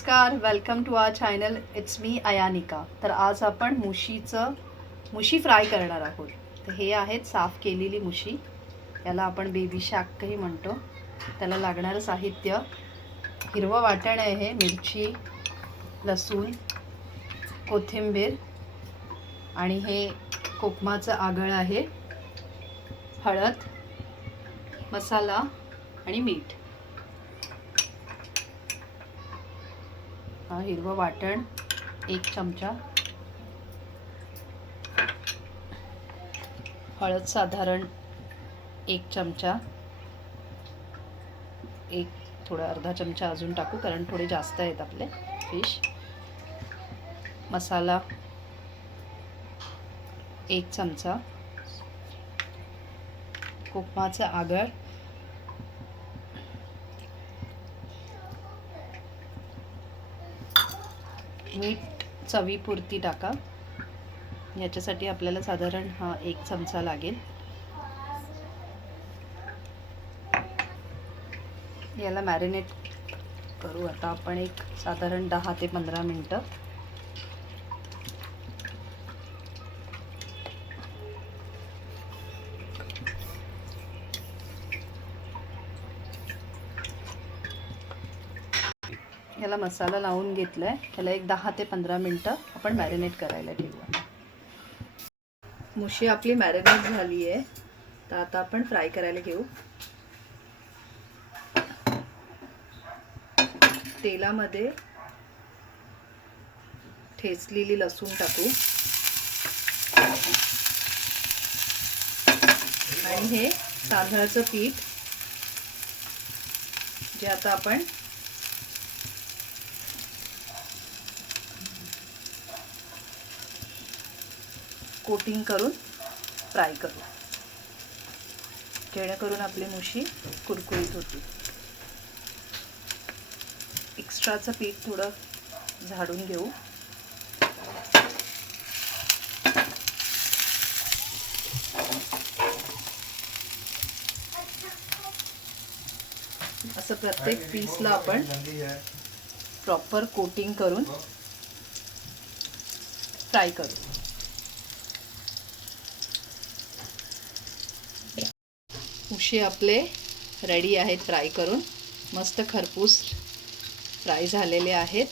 नमस्कार, welcome to our channel. It's me Ayanika. तर आज आपण मुशी फ्राय करणार आहोत. तर हे आहेत साफ केलेली मुशी. याला आपण बेबी शाकही म्हणतो. त्याला लागणारं साहित्य हिरवं वाटण आहे, मिरची, लसूण, कोथिंबीर आणि हे कोकमाचं आगळ आहे, हळद, मसाला आणि मीठ. हिरवं वाटण 1 चमचा, हळद साधारण 1 चमचा, थोडा अर्धा चमचा अजून टाकू कारण थोडे जास्त आहेत आपले फिश. मसाला 1 चमचा, कोकमाचं आगळ, मीठ चवीपुरती टाका. याच्यासाठी आपल्याला साधारण 1 चमचा लागेल. याला मॅरिनेट करू आता आपण एक साधारण 10 ते 15 मिनटं. याला मसाला लावून घेतलाय. त्याला एक 10 ते 15 मिनटं आपण मॅरिनेट करायला ठेवू. मुशी आपली मॅरिनेट झाली आहे, तर आता आपण फ्राय करायला घेऊ. तेलामध्ये ठेचलेली लसूण टाकू आणि हे तांदळाचं पीठ जे आता आपण कोटिंग करून फ्राय करू, जेणेकरून आपली मुशी कुरकुरीत होती. एक्स्ट्राचं पीठ थोडं झाडून घेऊ. असं प्रत्येक पीसला आपण प्रॉपर कोटिंग करून फ्राय करू. मुशी आपले रेडी आहेत फ्राय करून. मस्त खरपूस फ्राय झालेले आहेत.